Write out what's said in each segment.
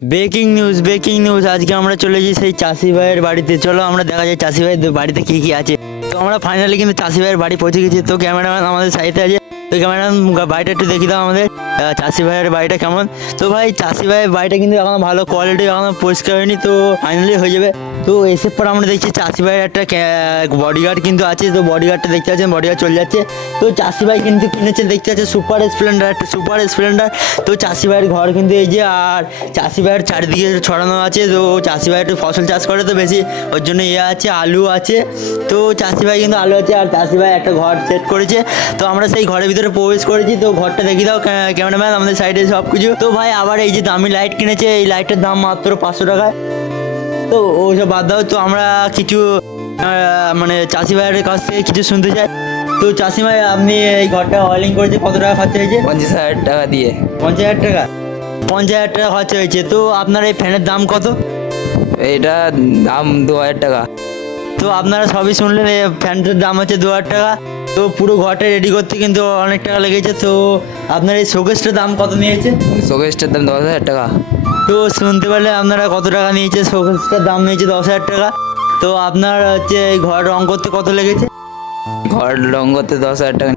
Breaking news আজকে আমরা চলে যাই সেই চাষি ভাইয়ের বাড়িতে। চলো আমরা দেখা যায় চাষি ভাইয়ের বাড়িতে কি কি আছে। তো আমরা ফাইনালি কিন্তু চাষি ভাইয়ের বাড়ি পৌঁছে গেছি। তো ক্যামেরাম্যান আমাদের সাইডে আছে, তো ক্যামেরাম্যান বাড়িটা একটু দেখি দাও আমাদের চাষি ভাইয়ের বাড়িটা কেমন। তো ভাই চাষি ভাইয়ের বাড়িটা কিন্তু এখন ভালো কোয়ালিটি, এখন পরিষ্কার হয়নি, তো ফাইনালি হয়ে যাবে। তো এসে পর আমরা দেখছি চাষি ভাইয়ের একটা বডিগার্ড কিন্তু আছে। তো বডিগার্ডটা দেখতে পাচ্ছেন, বডিগার্ড চলে যাচ্ছে। তো চাষি ভাই কিন্তু কিনেছে, দেখতে পাচ্ছে সুপার স্প্লেন্ডার। তো চাষি ভাইয়ের ঘর কিন্তু এই যে, আর চাষি ভাইয়ের চারিদিকে ছড়ানো আছে। তো চাষি ভাই একটু ফসল চাষ করে তো বেশি, ওর জন্য আছে আলু আছে। তো চাষি ভাই কিন্তু আলু আছে, আর চাষি ভাই একটা ঘর সেট করেছে। তো আমরা সেই ঘরের ভিতরে প্রবেশ করেছি। তো ঘরটা দেখি দাও ক্যামেরাম্যান আমাদের সাইডে সব কিছু। তো ভাই আবার এই যে দামি লাইট কিনেছে, এই লাইটের দাম মাত্র 500 টাকায়। তো ওইসব বাদ দাও, তো আমরা কিছু মানে চাষি ভাইয়ের কাছ থেকে কিছু শুনতে চাই। তো চাষি ভাই আপনি এই ঘরটা ওয়ারিং করেছে, কত টাকা খরচা হয়েছে? 50,000 টাকা দিয়ে। 50,000 টাকা? 50,000 টাকা খরচা হয়েছে। তো আপনার এই ফ্যানের দাম কত? এটা দাম 2,000 টাকা। তো আপনারা সবই শুনলেন, এই ফ্যানটার দাম হচ্ছে 2,000 টাকা। তো পুরো ঘরটা রেডি করতে কিন্তু অনেক টাকা লেগেছে। তো আপনার এই শোকেসটার দাম কত নিয়েছে? শোকেসটার দাম 10,000 টাকা। তো শুনতে পারলে আপনারা কত টাকা নিয়েছে? শোকেসটার দাম নিয়েছে 10,000 টাকা। তো আপনার হচ্ছে এই ঘর রং করতে কত লেগেছে? ঘর রং করতে 10,000 টাকা।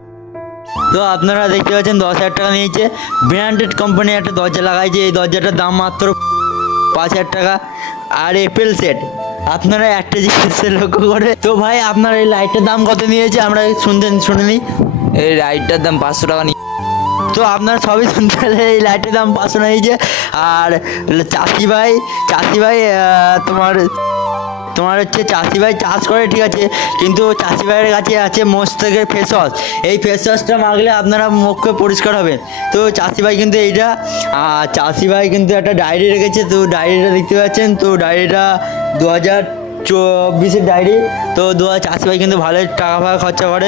তো আপনারা দেখতে পাচ্ছেন 10,000 টাকা নিয়েছে। ব্র্যান্ডেড কোম্পানি একটা দরজা লাগাইছে, এই দরজাটার দাম মাত্র 5,000 টাকা। আর এপেল সেট আপনারা একটা জিনিস লক্ষ্য করে। তো ভাই আপনার এই লাইটের দাম কত নিয়েছে আমরা শুনে নিই। এই লাইটটার দাম 500 টাকা নিয়ে। তো আপনারা সবই শুনতে পেলে, এই লাইটের দাম 500 নিয়েছে। আর চাষি ভাই তোমার হচ্ছে চাষি ভাই চাষ করে ঠিক আছে, কিন্তু চাষি ভাইয়ের কাছে আছে মোস্তাকের ফেস ওয়াশ। এই ফেস ওয়াশটা মাখলে আপনারা মুখকে পরিষ্কার হবে। তো চাষি ভাই কিন্তু এইটা, আর চাষি ভাই কিন্তু একটা ডায়েরি রেখেছে। তো ডায়েরিটা দেখতে পাচ্ছেন, তো ডায়েরিটা 2024-এর ডায়েরি। তো চাষি ভাই কিন্তু ভালোই টাকা ফাকা খরচা করে।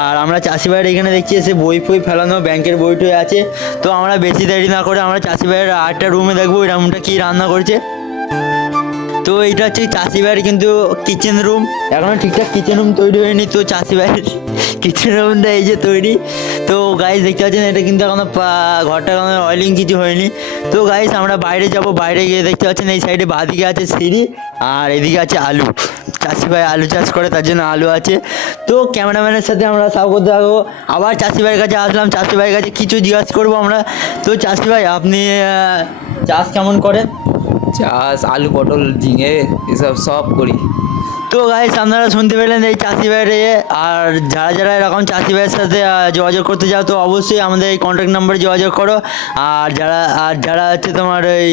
আর আমরা চাষি ভাইয়ের এখানে দেখছি এসে বই ফই ফেলানো, ব্যাংকের বই টই আছে। তো আমরা বেশি দেরি না করে আমরা চাষি ভাইয়ের আরেকটা রুমে দেখবো, ওই রুমটা কী রান্না করছে। তো এইটা হচ্ছে চাষি ভাইয়ের কিন্তু কিচেন রুম, এখনও ঠিকঠাক কিচেন রুম তৈরি হয়নি। তো চাষি ভাইয়ের কিচেন রুমটা এই যে তৈরি। তো গাইস দেখতে পাচ্ছেন, এটা কিন্তু এখনও ঘরটা এখনো অয়েলিং কিছু হয়নি। তো গাইস আমরা বাইরে যাব, বাইরে গিয়ে দেখতে পাচ্ছেন এই সাইডে বাঁদিকে আছে সিঁড়ি, আর এদিকে আছে আলু। চাষি ভাই আলু চাষ করে, তার জন্য আলু আছে। তো ক্যামেরাম্যানের সাথে আমরা সাব করতে থাকবো। আবার চাষি ভাইয়ের কাছে আসলাম, চাষি ভাইয়ের কাছে কিছু জিজ্ঞাসা করবো আমরা। তো চাষি ভাই আপনি চাষ কেমন করেন? চাষ আলু, পটল, ঝিঙে এসব সব করি। তো গাইস আপনারা শুনতে পেলেন এই চাষি ভাইয়ের আর যারা এরকম চাষি ভাইয়ের সাথে যোগাযোগ করতে চাও, তো অবশ্যই আমাদের এই কন্ট্যাক্ট নাম্বারে যোগাযোগ করো। আর যারা হচ্ছে তোমার এই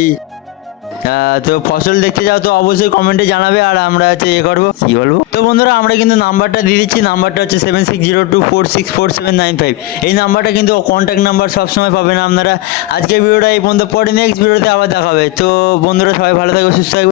তো ফসল দেখতে যাও, তো অবশ্যই কমেন্টে জানাবে, আর আমরা হচ্ছে করবো কী বলবো। তো বন্ধুরা আমরা কিন্তু নাম্বারটা দিয়ে দিচ্ছি, নাম্বারটা হচ্ছে 7602464795। এই নাম্বারটা কিন্তু কন্ট্যাক্ট নাম্বার সবসময় পাবেন আপনারা। আজকের ভিডিওটা এই পর্যন্ত, পরে নেক্সট ভিডিওতে আবার দেখা হবে। তো বন্ধুরা সবাই ভালো থাকবে, সুস্থ থাকবে।